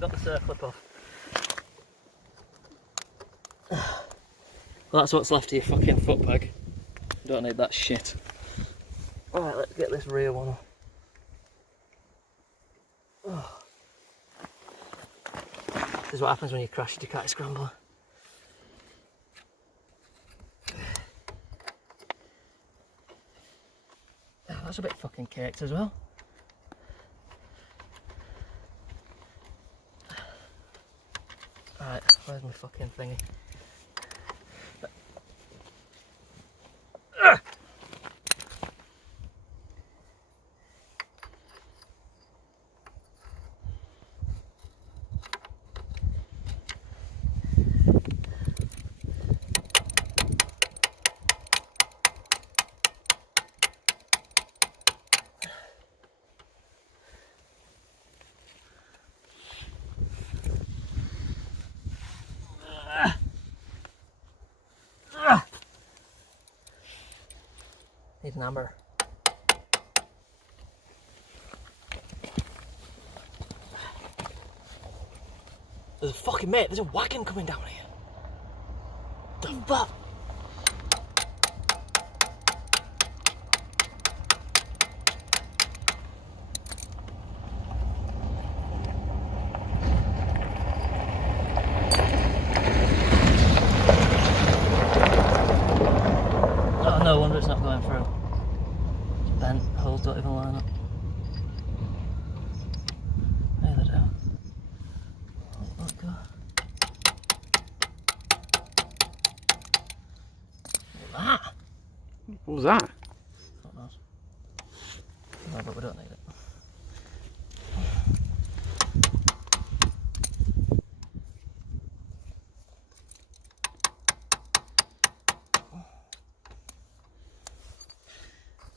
got the circlip off. Well, that's what's left of your fucking foot peg. Don't need that shit. Alright, let's get this rear one off. Oh. This is what happens when you crash your Ducati Scrambler. Oh, that's a bit fucking caked as well. Right, where's my fucking thingy? Need an hammer. There's a fucking mate, there's a wagon coming down here. The fuck? Oh, no wonder it's not going through. It's bent, holes don't even line up. There they do. Oh, let go. Ah! What was that? God knows. No, but we don't need it.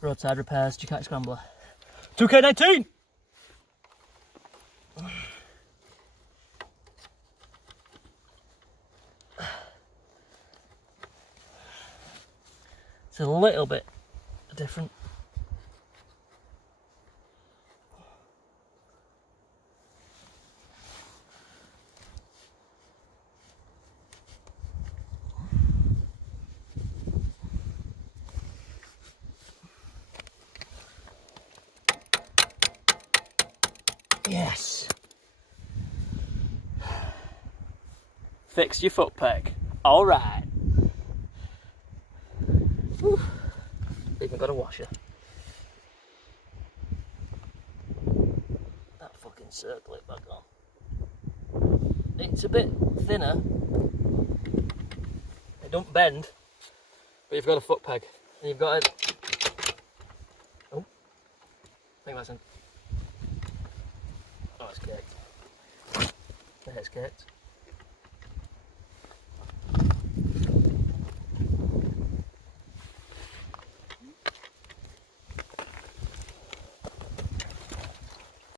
Roadside repairs, Ducati Scrambler. 2K19! It's a little bit different. Yes. Fixed your foot peg. All right. Whew. Even got a washer. That fucking circle it back on. It's a bit thinner. It don't bend, but you've got a foot peg, and you've got it. Oh, I think that's in. Oh, it's caked. There, it's caked.